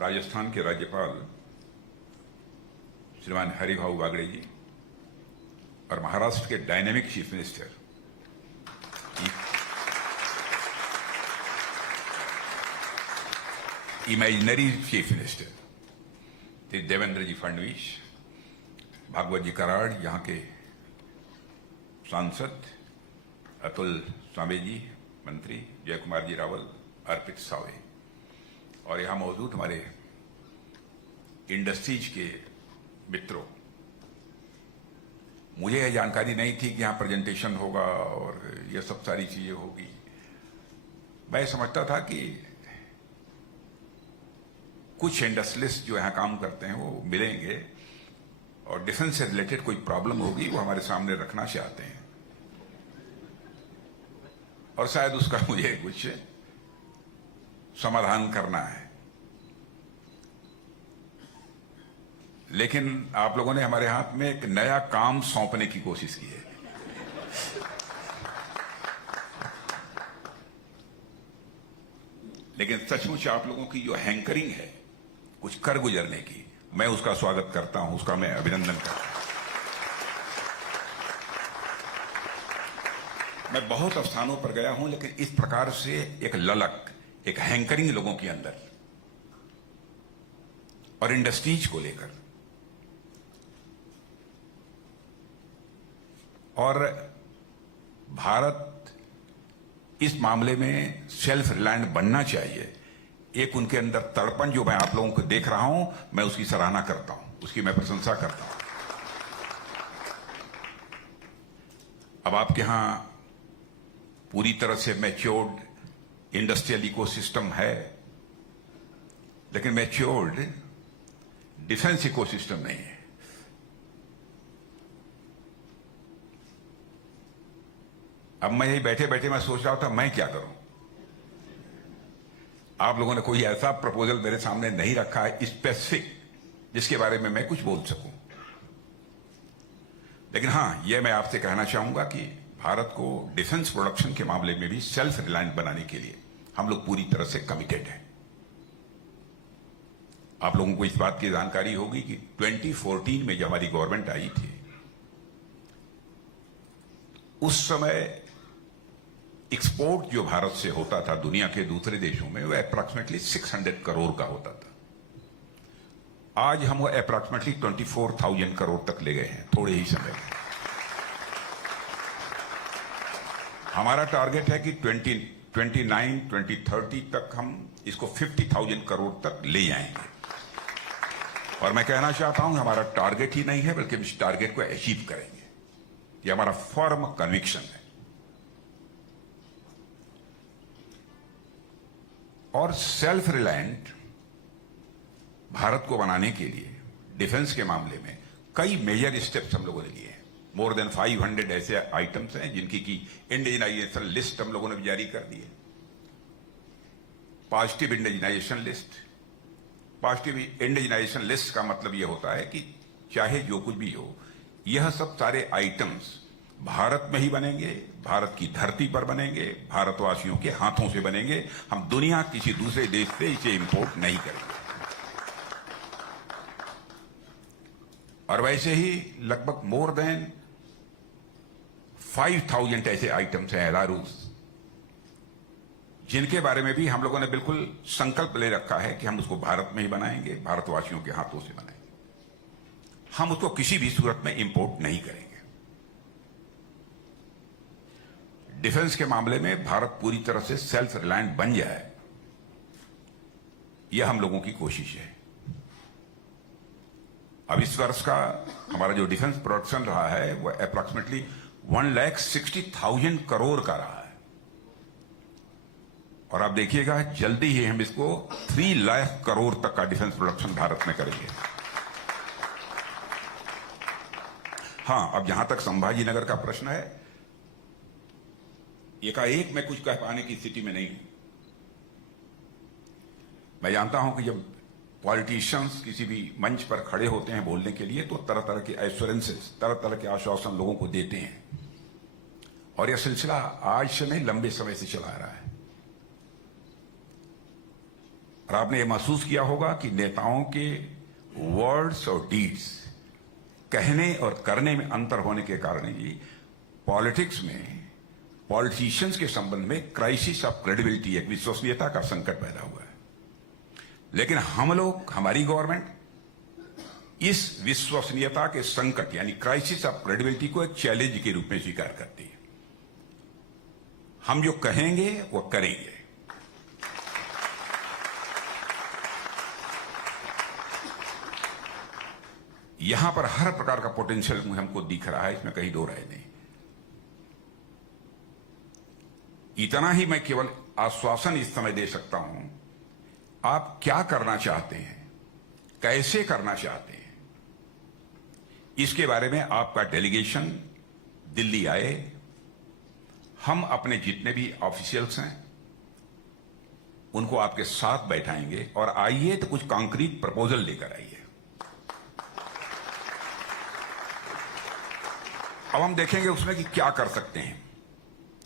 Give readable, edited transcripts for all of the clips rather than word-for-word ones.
राजस्थान के राज्यपाल श्रीमान हरिभाऊ बागड़े जी और महाराष्ट्र के dynamic chief minister imaginary chief minister Shri Devendra ji Fadnavis, Bhagwat ji Karad, यहाँ के सांसद अतुल सावे जी मंत्री, जय कुमार जी रावल, अर्पित सावे और यहाँ मौजूद हमारे इंडस्ट्रीज के मित्रों। मुझे यह जानकारी नहीं थी कि यहाँ प्रेजेंटेशन होगा और ये सब सारी चीजें होगी। मैं समझता था कि कुछ इंडस्ट्रियलिस्ट जो यहाँ काम करते हैं वो मिलेंगे और डिफेंस से रिलेटेड कोई प्रॉब्लम होगी वो हमारे सामने रखना चाहते हैं और शायद उसका मुझे कुछ समाधान करना है। लेकिन आप लोगों ने हमारे हाथ में एक नया काम सौंपने की कोशिश की है। लेकिन सचमुच आप लोगों की जो हैंकरिंग है कुछ कर गुजरने की, मैं उसका स्वागत करता हूं, उसका मैं अभिनंदन करता हूं। मैं बहुत स्थानों पर गया हूं लेकिन इस प्रकार से एक ललक, एक हैंकरिंग लोगों के अंदर और इंडस्ट्रीज को लेकर और भारत इस मामले में सेल्फ रिलायंट बनना चाहिए। एक उनके अंदर तड़पन जो मैं आप लोगों को देख रहा हूं, मैं उसकी सराहना करता हूं, उसकी मैं प्रशंसा करता हूं। अब आपके यहां पूरी तरह से मैच्योर्ड इंडस्ट्रियल इकोसिस्टम है लेकिन मैच्योर्ड डिफेंस इकोसिस्टम नहीं है। अब मैं यही बैठे बैठे मैं सोच रहा था मैं क्या करूं। आप लोगों ने कोई ऐसा प्रपोजल मेरे सामने नहीं रखा है स्पेसिफिक जिसके बारे में मैं कुछ बोल सकूं। लेकिन हां, यह मैं आपसे कहना चाहूंगा कि भारत को डिफेंस प्रोडक्शन के मामले में भी सेल्फ रिलायंट बनाने के लिए हम लोग पूरी तरह से कमिटेड हैं। आप लोगों को इस बात की जानकारी होगी कि 2014 में जब हमारी गवर्नमेंट आई थी उस समय एक्सपोर्ट जो भारत से होता था दुनिया के दूसरे देशों में वो अप्रॉक्सीमेटली 600 करोड़ का होता था। आज हम वो अप्रॉक्सीमेटली 24,000 करोड़ तक ले गए हैं थोड़े ही समय में। हमारा टारगेट है कि 2029-2030 तक हम इसको 50,000 करोड़ तक ले जाएंगे और मैं कहना चाहता हूं हमारा टारगेट ही नहीं है बल्कि हम इस टारगेट को अचीव करेंगे। ये हमारा फर्म कन्विक्शन है। और सेल्फ रिलायंट भारत को बनाने के लिए डिफेंस के मामले में कई मेजर स्टेप्स हम लोगों ने लिए हैं। मोर देन 500 ऐसे आइटम्स हैं जिनकी की इंडिजिनाइजेशन लिस्ट हम लोगों ने जारी कर दी है। Positive indigenisation list. Positive indigenisation list का मतलब यह होता है कि चाहे जो कुछ भी हो, यह सब सारे आइटम्स भारत में ही बनेंगे, भारत की धरती पर बनेंगे, भारतवासियों के हाथों से बनेंगे। हम दुनिया किसी दूसरे देश से इसे इंपोर्ट नहीं करेंगे। और वैसे ही लगभग मोर देन 5,000 ऐसे आइटम्स हैं एलारूस जिनके बारे में भी हम लोगों ने बिल्कुल संकल्प ले रखा है कि हम उसको भारत में ही बनाएंगे, भारतवासियों के हाथों से बनाएंगे। हम उसको किसी भी सूरत में इंपोर्ट नहीं करेंगे। डिफेंस के मामले में भारत पूरी तरह से सेल्फ रिलायंट बन जाए, यह हम लोगों की कोशिश है। अब इस वर्ष का हमारा जो डिफेंस प्रोडक्शन रहा है वह अप्रॉक्सीमेटली 1,60,000 करोड़ का रहा है और आप देखिएगा जल्दी ही हम इसको 3 लाख करोड़ तक का डिफेंस प्रोडक्शन भारत में करेंगे। हां, अब जहां तक संभाजी नगर का प्रश्न है, एकाएक मैं कुछ कह पाने की स्थिति में नहीं हूं। मैं जानता हूं कि जब पॉलिटिशियंस किसी भी मंच पर खड़े होते हैं बोलने के लिए तो तरह तरह के एश्योरेंसेस, तरह तरह के आश्वासन लोगों को देते हैं और यह सिलसिला आज से नहीं लंबे समय से चला आ रहा है। और आपने ये महसूस किया होगा कि नेताओं के वर्ड्स और डीड्स, कहने और करने में अंतर होने के कारण ही पॉलिटिक्स में पॉलिटिशियंस के संबंध में क्राइसिस ऑफ क्रेडिबिलिटी, एक विश्वसनीयता का संकट पैदा हुआ है। लेकिन हम लोग, हमारी गवर्नमेंट इस विश्वसनीयता के संकट यानी क्राइसिस ऑफ क्रेडिबिलिटी को एक चैलेंज के रूप में स्वीकार करती है। हम जो कहेंगे वो करेंगे। यहां पर हर प्रकार का पोटेंशियल हमको दिख रहा है, इसमें कहीं दो राय नहीं। इतना ही मैं केवल आश्वासन इस समय दे सकता हूं, आप क्या करना चाहते हैं, कैसे करना चाहते हैं, इसके बारे में आपका डेलीगेशन दिल्ली आए। हम अपने जितने भी ऑफिशियल्स हैं उनको आपके साथ बैठाएंगे और आइए तो कुछ कॉन्क्रीट प्रपोजल लेकर आइए। अब हम देखेंगे उसमें कि क्या कर सकते हैं,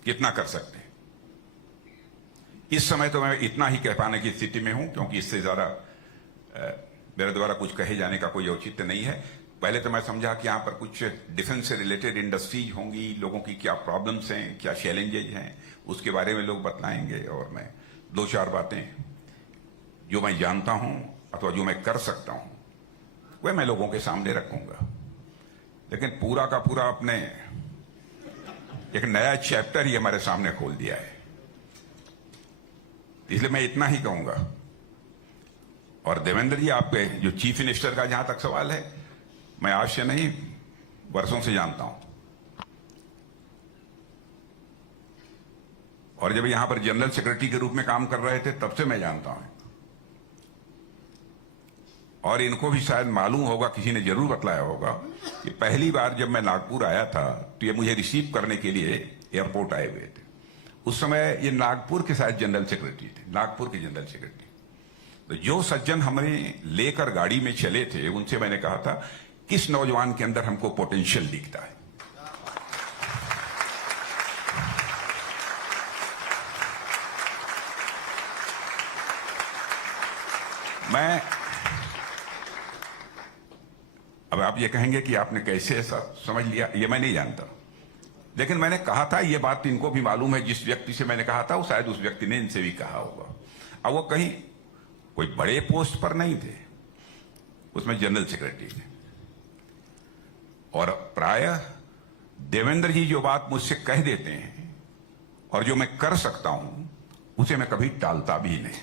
कितना कर सकते हैं। इस समय तो मैं इतना ही कह पाने की स्थिति में हूं, क्योंकि इससे ज्यादा मेरे द्वारा कुछ कहे जाने का कोई औचित्य नहीं है। पहले तो मैं समझा कि यहां पर कुछ डिफेंस से रिलेटेड इंडस्ट्रीज होंगी, लोगों की क्या प्रॉब्लम्स हैं, क्या चैलेंजेज हैं, उसके बारे में लोग बतलाएंगे। और मैं दो चार बातें जो मैं जानता हूं अथवा जो मैं कर सकता हूं वह मैं लोगों के सामने रखूंगा। लेकिन पूरा का पूरा अपने एक नया चैप्टर ही हमारे सामने खोल दिया है, इसलिए मैं इतना ही कहूंगा। और देवेंद्र जी, आपके जो चीफ मिनिस्टर का जहां तक सवाल है, मैं आज से नहीं वर्षों से जानता हूं, और जब यहां पर जनरल सेक्रेटरी के रूप में काम कर रहे थे तब से मैं जानता हूं। और इनको भी शायद मालूम होगा, किसी ने जरूर बतलाया होगा कि पहली बार जब मैं नागपुर आया था तो ये मुझे रिसीव करने के लिए एयरपोर्ट आए हुए थे। उस समय ये नागपुर के शायद जनरल सेक्रेटरी थे, नागपुर के जनरल सेक्रेटरी। तो जो सज्जन हमें लेकर गाड़ी में चले थे उनसे मैंने कहा था किस नौजवान के अंदर हमको पोटेंशियल दिखता है। मैं अब आप ये कहेंगे कि आपने कैसे ऐसा समझ लिया, ये मैं नहीं जानता, लेकिन मैंने कहा था, ये बात इनको भी मालूम है। जिस व्यक्ति से मैंने कहा था वो शायद उस व्यक्ति ने इनसे भी कहा होगा। अब वो कहीं कोई बड़े पोस्ट पर नहीं थे, उसमें जनरल सेक्रेटरी थे। और प्रायः देवेंद्र जी जो बात मुझसे कह देते हैं और जो मैं कर सकता हूं उसे मैं कभी टालता भी नहीं।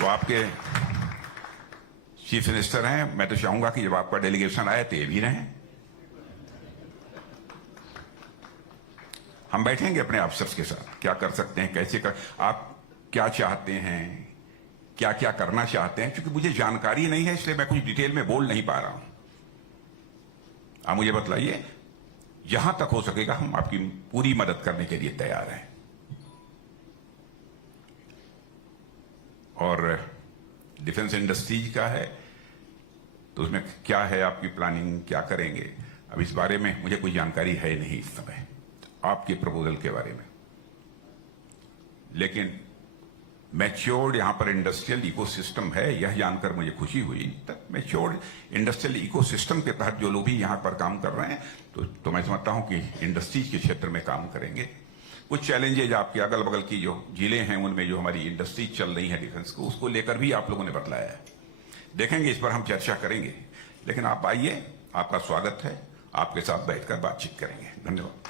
तो आपके चीफ मिनिस्टर हैं, मैं तो चाहूंगा कि जब आपका डेलीगेशन आए तो ये भी रहें। हम बैठेंगे अपने अफसर्स के साथ, क्या कर सकते हैं, कैसे कर, आप क्या चाहते हैं, क्या क्या करना चाहते हैं। क्योंकि मुझे जानकारी नहीं है इसलिए मैं कुछ डिटेल में बोल नहीं पा रहा हूं। आप मुझे बतलाइए, जहां तक हो सकेगा हम आपकी पूरी मदद करने के लिए तैयार हैं। और डिफेंस इंडस्ट्रीज का है तो उसमें क्या है आपकी प्लानिंग, क्या करेंगे, अब इस बारे में मुझे कोई जानकारी है नहीं इस समय आपके प्रपोजल के बारे में। लेकिन मैच्योर्ड यहां पर इंडस्ट्रियल इकोसिस्टम है, यह जानकर मुझे खुशी हुई। तक मैच्योर्ड इंडस्ट्रियल इकोसिस्टम के तहत जो लोग भी यहां पर काम कर रहे हैं तो मैं समझता हूं कि इंडस्ट्रीज के क्षेत्र में काम करेंगे। कुछ चैलेंजेज आपके अगल बगल की जो जिले हैं उनमें जो हमारी इंडस्ट्रीज चल रही है डिफेंस को, उसको लेकर भी आप लोगों ने बतलाया है। देखेंगे, इस पर हम चर्चा करेंगे। लेकिन आप आइए, आपका स्वागत है, आपके साथ बैठकर बातचीत करेंगे। धन्यवाद।